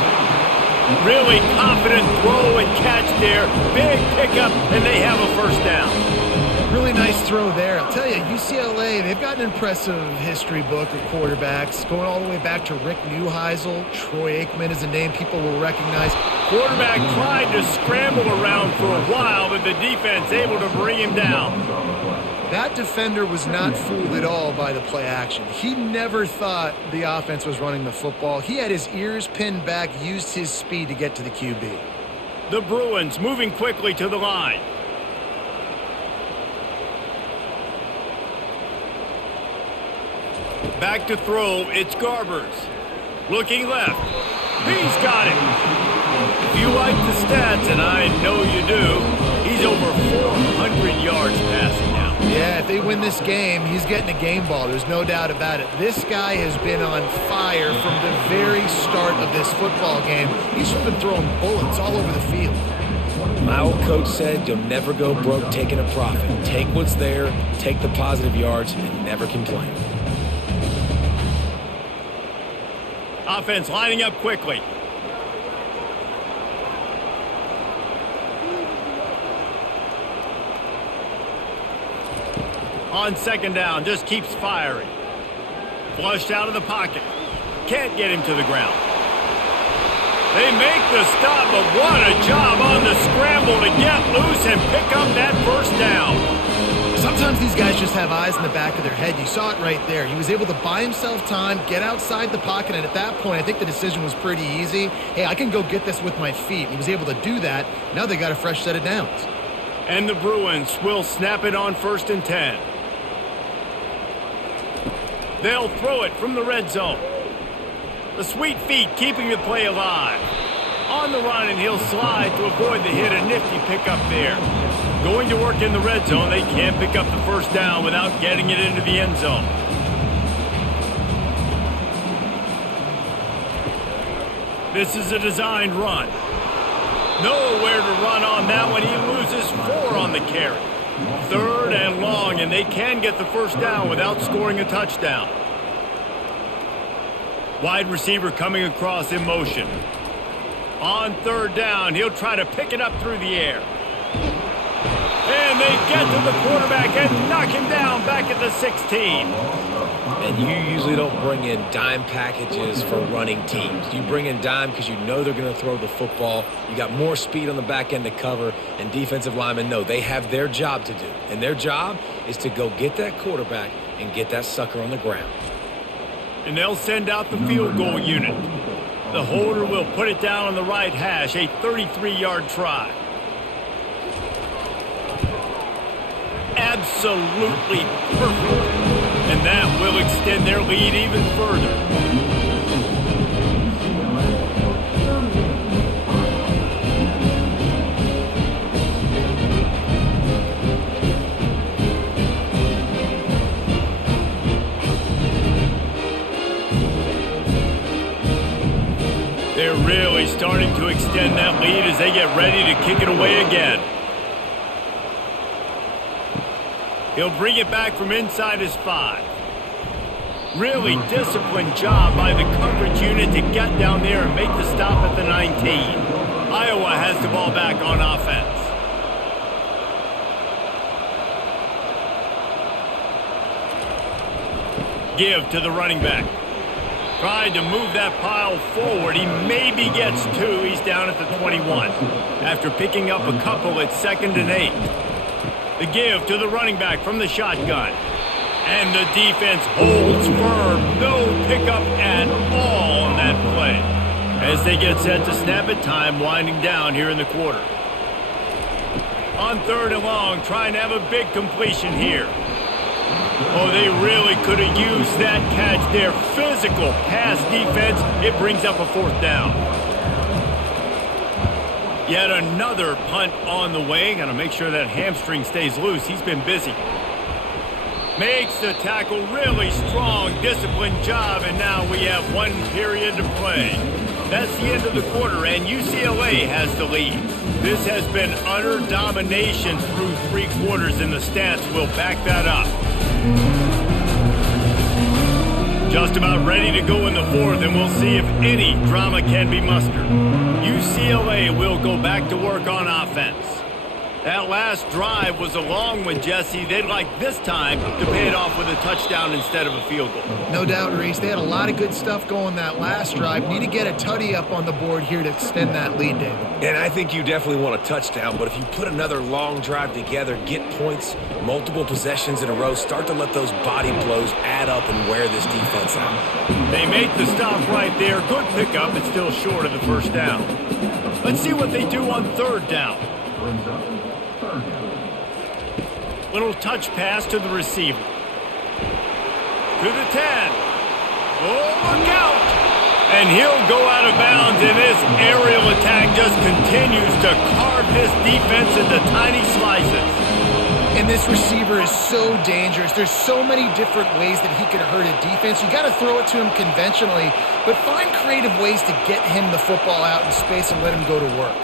Really confident throw and catch there. Big pickup, and they have a 1st down. Really nice throw there. I'll tell you, UCLA, they've got an impressive history book of quarterbacks, going all the way back to Rick Neuheisel. Troy Aikman is a name people will recognize. Quarterback tried to scramble around for a while, but the defense able to bring him down. That defender was not fooled at all by the play action. He never thought the offense was running the football. He had his ears pinned back, used his speed to get to the QB. The Bruins moving quickly to the line. Back to throw, it's Garbers. Looking left. He's got it. If you like the stats, and I know you do, he's over 400 yards passing now. Yeah, if they win this game, he's getting a game ball. There's no doubt about it. This guy has been on fire from the very start of this football game. He's been throwing bullets all over the field. My old coach said you'll never go broke taking a profit. Take what's there, take the positive yards, and never complain. Offense lining up quickly. On 2nd down, just keeps firing. Flushed out of the pocket. Can't get him to the ground. They make the stop, but what a job on the scramble to get loose and pick up that 1st down. Sometimes these guys just have eyes in the back of their head. You saw it right there. He was able to buy himself time, get outside the pocket, and at that point, I think the decision was pretty easy. Hey, I can go get this with my feet. He was able to do that. Now they got a fresh set of downs. And the Bruins will snap it on 1st and 10. They'll throw it from the red zone. The sweet feet keeping the play alive. On the run, and he'll slide to avoid the hit. A nifty pickup there. Going to work in the red zone. They can't pick up the 1st down without getting it into the end zone. This is a designed run. Nowhere to run on that one. He loses 4 on the carry. 3rd and long, and they can get the 1st down without scoring a touchdown. Wide receiver coming across in motion. On 3rd down, he'll try to pick it up through the air. And they get to the quarterback and knock him down back at the 16. And you usually don't bring in dime packages for running teams. You bring in dime because you know they're going to throw the football. You got more speed on the back end to cover, and defensive linemen know they have their job to do. And their job is to go get that quarterback and get that sucker on the ground. And they'll send out the field goal unit. The holder will put it down on the right hash, a 33-yard try. Absolutely perfect. And that will extend their lead even further. They're really starting to extend that lead as they get ready to kick it away again. He'll bring it back from inside his 5. Really disciplined job by the coverage unit to get down there and make the stop at the 19. Iowa has the ball back on offense. Give to the running back. Tried to move that pile forward. He maybe gets 2. He's down at the 21. After picking up a couple at 2nd and 8. The give to the running back from the shotgun. And the defense holds firm. No pickup at all on that play. As they get set to snap it, time winding down here in the quarter. On 3rd and long, trying to have a big completion here. Oh, they really could have used that catch there. Physical pass defense. It brings up a 4th down. Yet another punt on the way. Got to make sure that hamstring stays loose. He's been busy. Makes the tackle really strong, disciplined job, and now we have 1 period to play. That's the end of the quarter, and UCLA has the lead. This has been utter domination through 3 quarters, and the stats will back that up. Just about ready to go in the 4th, and we'll see if any drama can be mustered. UCLA will go back to work on offense. That last drive was a long one, Jesse. They'd like this time to pay it off with a touchdown instead of a field goal. No doubt, Reese. They had a lot of good stuff going that last drive. Need to get a tutty up on the board here to extend that lead, David. And I think you definitely want a touchdown, but if you put another long drive together, get points, multiple possessions in a row, start to let those body blows add up and wear this defense out. They make the stop right there. Good pickup, but still short of the 1st down. Let's see what they do on 3rd down. Little touch pass to the receiver. To the 10. Oh, look out! And he'll go out of bounds, and this aerial attack just continues to carve this defense into tiny slices. And this receiver is so dangerous. There's so many different ways that he could hurt a defense. You got to throw it to him conventionally, but find creative ways to get him the football out in space and let him go to work.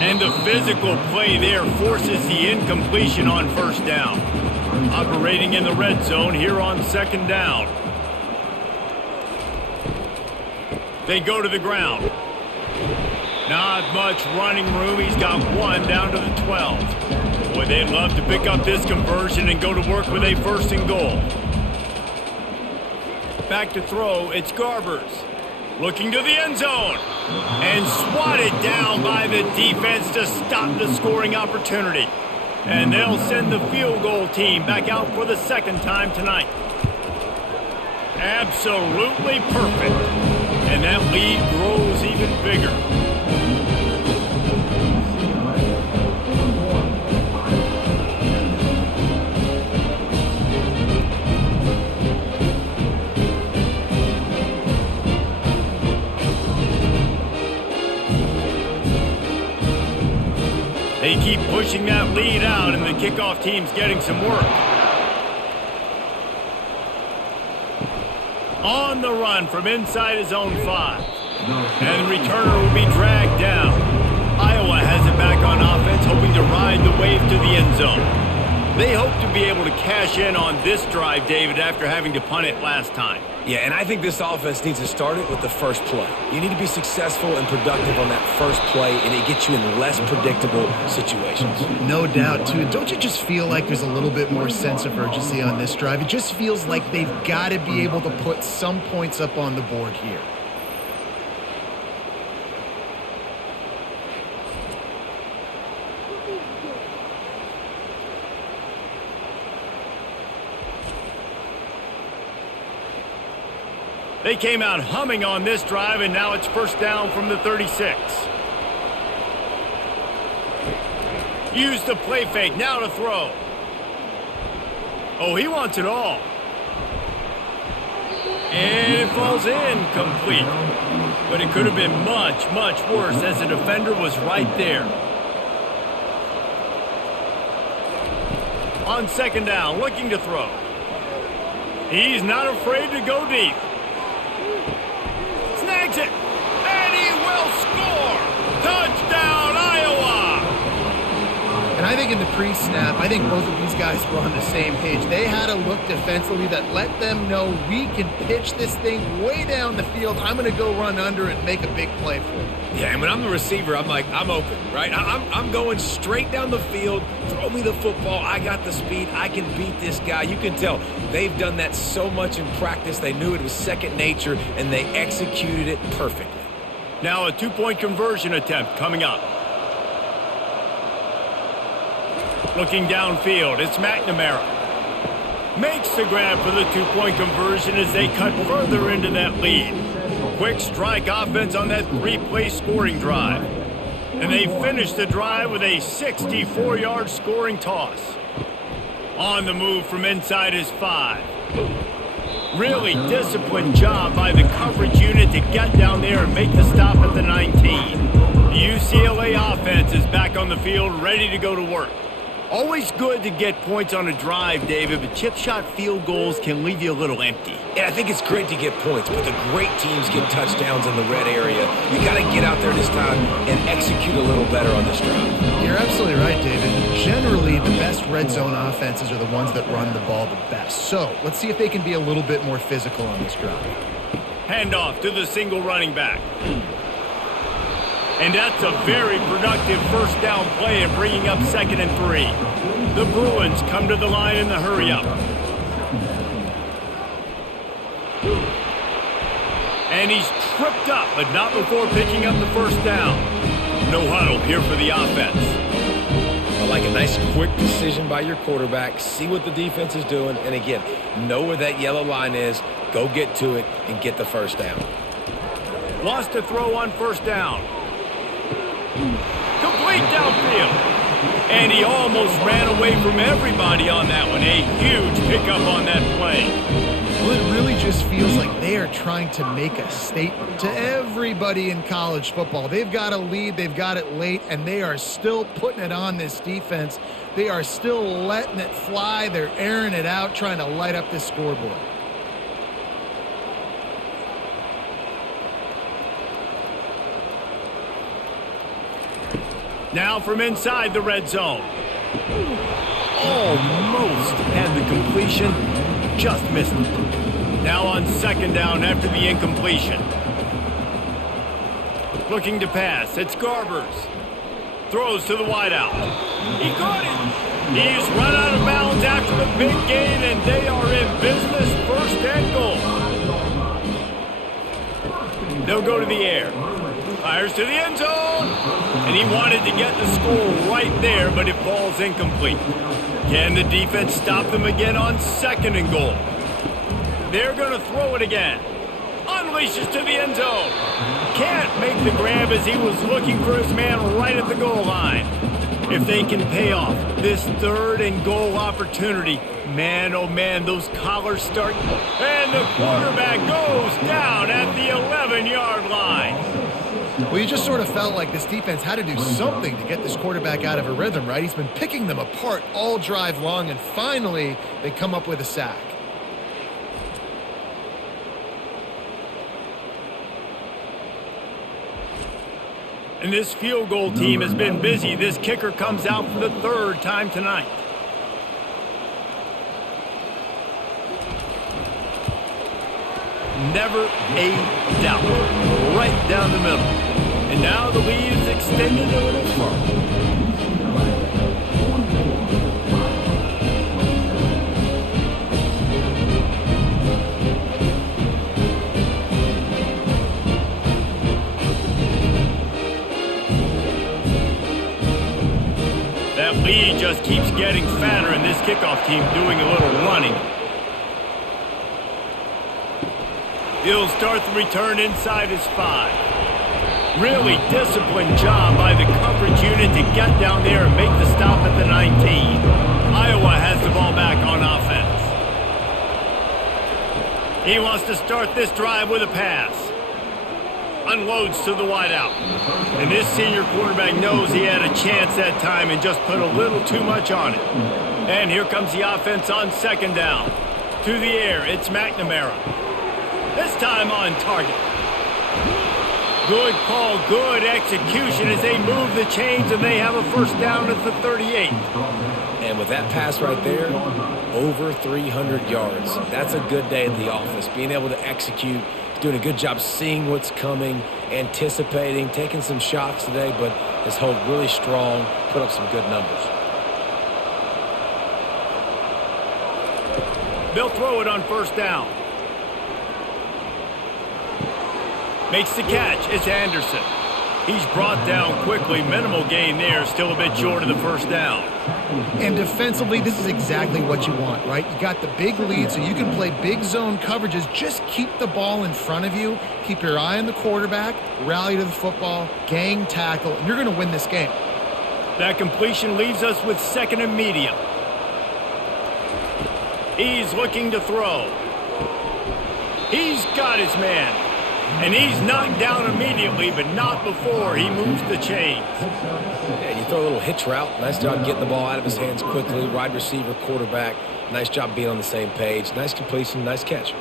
And the physical play there forces the incompletion on 1st down. Operating in the red zone here on 2nd down. They go to the ground. Not much running room. He's got 1 down to the 12. Boy, they'd love to pick up this conversion and go to work with a 1st and goal. Back to throw. It's Garbers. Looking to the end zone. And swatted down by the defense to stop the scoring opportunity. And they'll send the field goal team back out for the 2nd time tonight. Absolutely perfect. And that lead grows even bigger. They keep pushing that lead out, and the kickoff team's getting some work. On the run from inside his own 5. And the returner will be dragged down. Iowa has it back on offense, hoping to ride the wave to the end zone. They hope to be able to cash in on this drive, David, after having to punt it last time. Yeah, and I think this offense needs to start it with the first play. You need to be successful and productive on that first play, and it gets you in less predictable situations. No doubt, too. Don't you just feel like there's a little bit more sense of urgency on this drive? It just feels like they've got to be able to put some points up on the board here. They came out humming on this drive, and now it's first down from the 36. Use the play fake, now to throw. Oh, he wants it all. And it falls incomplete. But it could have been much, much worse as the defender was right there. On second down, looking to throw. He's not afraid to go deep. Snags it, and he will score! Touchdown, Iowa! And I think in the pre-snap, I think both of these guys were on the same page. They had a look defensively that let them know we can pitch this thing way down the field. I'm going to go run under and make a big play for it. Yeah, and when I'm the receiver, I'm like, I'm open, right? I'm going straight down the field. Throw me the football. I got the speed. I can beat this guy. You can tell they've done that so much in practice. They knew it was second nature, and they executed it perfectly. Now a two-point conversion attempt coming up. Looking downfield, it's McNamara. Makes the grab for the two-point conversion as they cut further into that lead. Quick strike offense on that three-play scoring drive. And they finish the drive with a 64-yard scoring toss. On the move from inside his 5. Really disciplined job by the coverage unit to get down there and make the stop at the 19. The UCLA offense is back on the field, ready to go to work. Always good to get points on a drive, David, but chip shot field goals can leave you a little empty. Yeah, I think it's great to get points, but the great teams get touchdowns in the red area. You got to get out there this time and execute a little better on this drive. You're absolutely right, David. Generally, the best red zone offenses are the ones that run the ball the best. So let's see if they can be a little bit more physical on this drive. Handoff to the single running back. And that's a very productive first down play and bringing up 2nd and 3. The Bruins come to the line in the hurry-up. And he's tripped up, but not before picking up the first down. No huddle here for the offense. I like a nice quick decision by your quarterback. See what the defense is doing. And again, know where that yellow line is. Go get to it and get the first down. Lost a throw on first down. Complete downfield. And he almost ran away from everybody on that one. A huge pickup on that play. Well, it really just feels like they are trying to make a statement to everybody in college football. They've got a lead, they've got it late, and they are still putting it on this defense. They are still letting it fly. They're airing it out, trying to light up this scoreboard. Now from inside the red zone. Almost had the completion, just missed it. Now on second down after the incompletion. Looking to pass, it's Garbers. Throws to the wideout. He caught it. He's run out of bounds after the big gain, and they are in business, 1st and goal. They'll go to the air. Fires to the end zone, and he wanted to get the score right there, but it falls incomplete. Can the defense stop them again on 2nd and goal? They're going to throw it again. Unleashes to the end zone. Can't make the grab as he was looking for his man right at the goal line. If they can pay off this 3rd and goal opportunity, man, oh man, those collars start, and the quarterback goes down at the 11-yard line. Well, you just sort of felt like this defense had to do something to get this quarterback out of a rhythm, right? He's been picking them apart all drive long, and finally they come up with a sack. And this field goal team has been busy. This kicker comes out for the 3rd time tonight. never a doubt. Right down the middle. And now the lead is extended a little further. That lead just keeps getting fatter, and this kickoff team doing a little running. He'll start the return inside his 5. Really disciplined job by the coverage unit to get down there and make the stop at the 19. Iowa has the ball back on offense. He wants to start this drive with a pass. Unloads to the wideout. And this senior quarterback knows he had a chance that time and just put a little too much on it. And here comes the offense on second down. To the air, it's McNamara. This time on target. Good call, good execution as they move the chains and they have a first down at the 38. And with that pass right there, over 300 yards. That's a good day at the office. Being able to execute, doing a good job seeing what's coming, anticipating, taking some shots today, but has held really strong, put up some good numbers. They'll throw it on first down. Makes the catch. It's Anderson. He's brought down quickly. Minimal gain there. Still a bit short of the first down. And defensively, this is exactly what you want, right? You got the big lead, so you can play big zone coverages. Just keep the ball in front of you. Keep your eye on the quarterback. Rally to the football. Gang tackle. And you're going to win this game. That completion leaves us with second and medium. He's looking to throw. He's got his man. And he's knocked down immediately, but not before he moves the chains. Yeah, you throw a little hitch route. Nice job getting the ball out of his hands quickly. Wide receiver, quarterback. Nice job being on the same page. Nice completion, nice catch.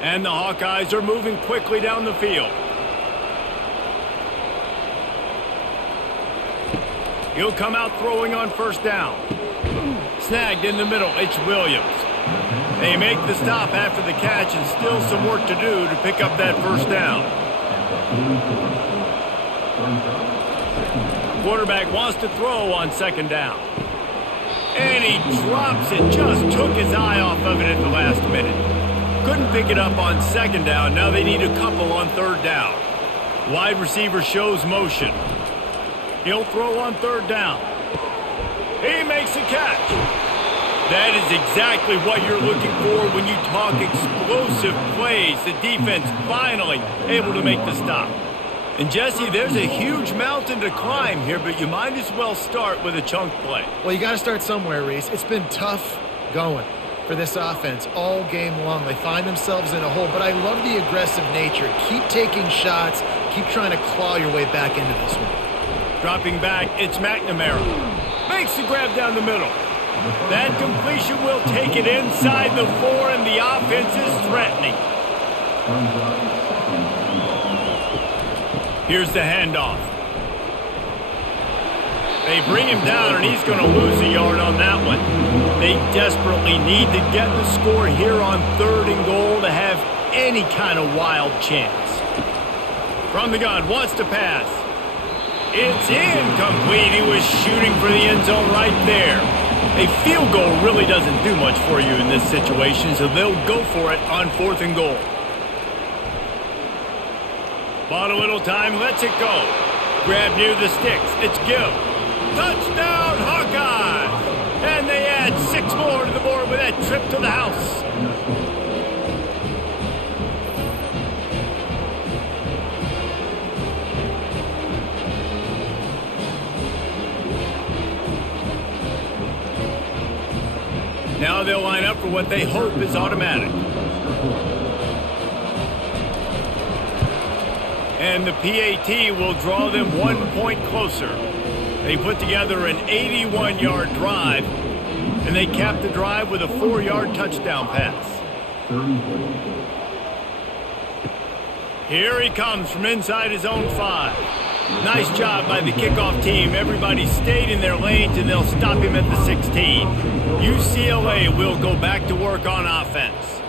And the Hawkeyes are moving quickly down the field. He'll come out throwing on first down. Snagged in the middle, it's Williams. They make the stop after the catch and still some work to do to pick up that first down. Quarterback wants to throw on second down. And he drops it, just took his eye off of it at the last minute. Couldn't pick it up on second down, now they need a couple on third down. Wide receiver shows motion. He'll throw on third down. He makes a catch. That is exactly what you're looking for when you talk explosive plays. The defense finally able to make the stop. And Jesse, there's a huge mountain to climb here, but you might as well start with a chunk play. Well, you got to start somewhere, Reese. It's been tough going for this offense all game long. They find themselves in a hole, but I love the aggressive nature. Keep taking shots. Keep trying to claw your way back into this one. Dropping back, it's McNamara. Makes the grab down the middle. That completion will take it inside the 4, and the offense is threatening. Here's the handoff. They bring him down, and he's going to lose a yard on that one. They desperately need to get the score here on 3rd and goal to have any kind of wild chance. From the gun, wants to pass. It's incomplete. He was shooting for the end zone right there. A field goal really doesn't do much for you in this situation, so they'll go for it on 4th and goal. Bought a little time, lets it go. Grab near the sticks, it's Gill. Touchdown, Hawkeyes! And they add 6 more to the board with that trip to the house. Now they'll line up for what they hope is automatic. And the PAT will draw them 1 point closer. They put together an 81-yard drive, and they cap the drive with a 4-yard touchdown pass. Here he comes from inside his own 5. Nice job by the kickoff team. Everybody stayed in their lanes, and they'll stop him at the 16. UCLA will go back to work on offense.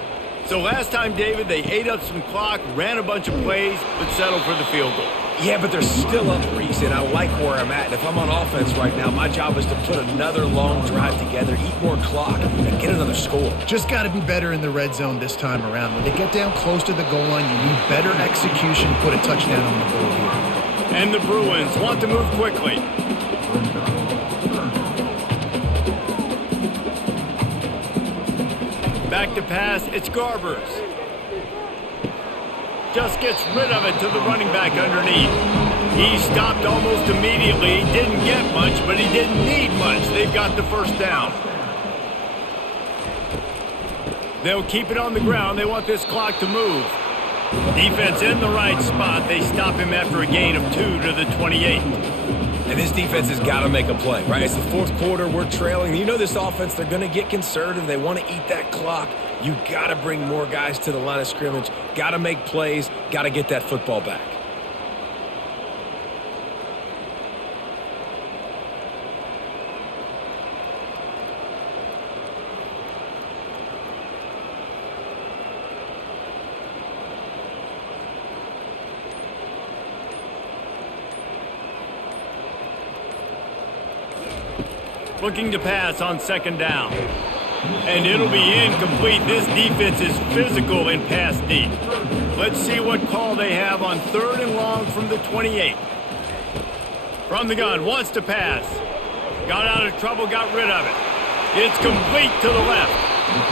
So last time, David, they ate up some clock, ran a bunch of plays, but settled for the field goal. Yeah, but they're still up, Reese, and I like where I'm at. And if I'm on offense right now, my job is to put another long drive together, eat more clock, and get another score. Just got to be better in the red zone this time around. When they get down close to the goal line, you need better execution to put a touchdown on the board here. And the Bruins want to move quickly. Back to pass, it's Garbers. Just gets rid of it to the running back underneath. He stopped almost immediately. Didn't get much, but he didn't need much. They've got the first down. They'll keep it on the ground. They want this clock to move. Defense in the right spot. They stop him after a gain of 2 to the 28. And this defense has got to make a play, right? It's the fourth quarter. We're trailing. You know this offense, they're going to get conservative. They want to eat that clock. You got to bring more guys to the line of scrimmage. Got to make plays. Got to get that football back. Looking to pass on second down. And it'll be incomplete. This defense is physical in pass deep. Let's see what call they have on third and long from the 28. From the gun, wants to pass. Got out of trouble, got rid of it. It's complete to the left.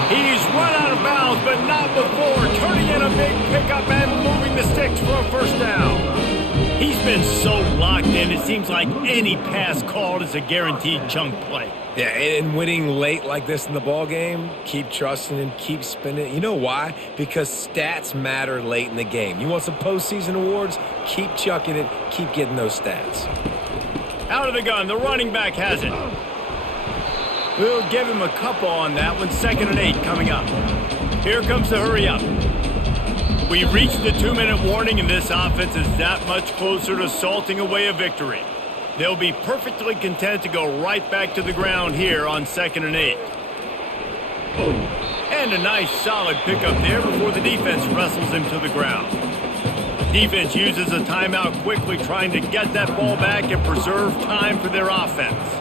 He's run out of bounds, but not before turning in a big pickup and moving the sticks for a first down. He's been so locked in, it seems like any pass called is a guaranteed chunk play. Yeah, and winning late like this in the ball game, keep trusting him, keep spinning. You know why? Because stats matter late in the game. You want some postseason awards? Keep chucking it, keep getting those stats. Out of the gun, the running back has it. We'll give him a couple on that one. 2nd and 8 coming up. Here comes the hurry up. We've reached the 2-minute warning, and this offense is that much closer to salting away a victory. They'll be perfectly content to go right back to the ground here on 2nd and 8. And a nice solid pickup there before the defense wrestles him to the ground. Defense uses a timeout quickly, trying to get that ball back and preserve time for their offense.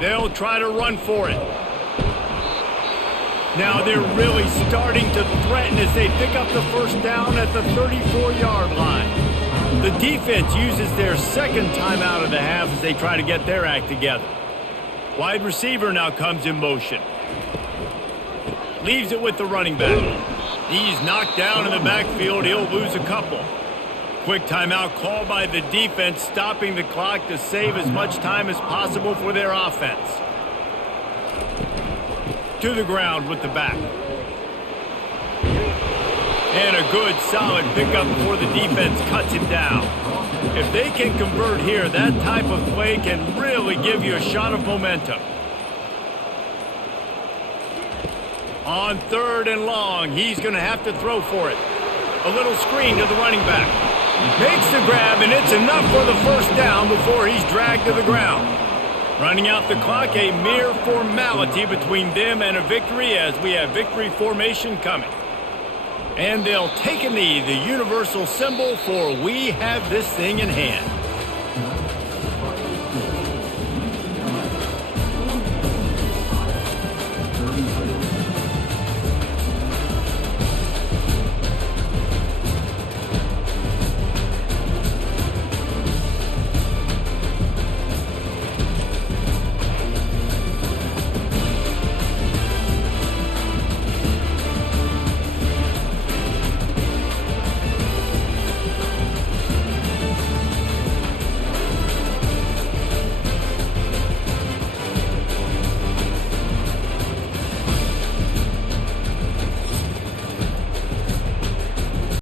They'll try to run for it. Now they're really starting to threaten as they pick up the first down at the 34-yard line. The defense uses their second timeout of the half as they try to get their act together. Wide receiver now comes in motion. Leaves it with the running back. He's knocked down in the backfield. He'll lose a couple. Quick timeout called by the defense, stopping the clock to save as much time as possible for their offense. To the ground with the back. And a good solid pickup before the defense cuts him down. If they can convert here, that type of play can really give you a shot of momentum. On 3rd and long, he's going to have to throw for it. A little screen to the running back. Makes the grab, and it's enough for the first down before he's dragged to the ground. Running out the clock, a mere formality between them and a victory as we have victory formation coming. And they'll take a knee, the universal symbol for we have this thing in hand.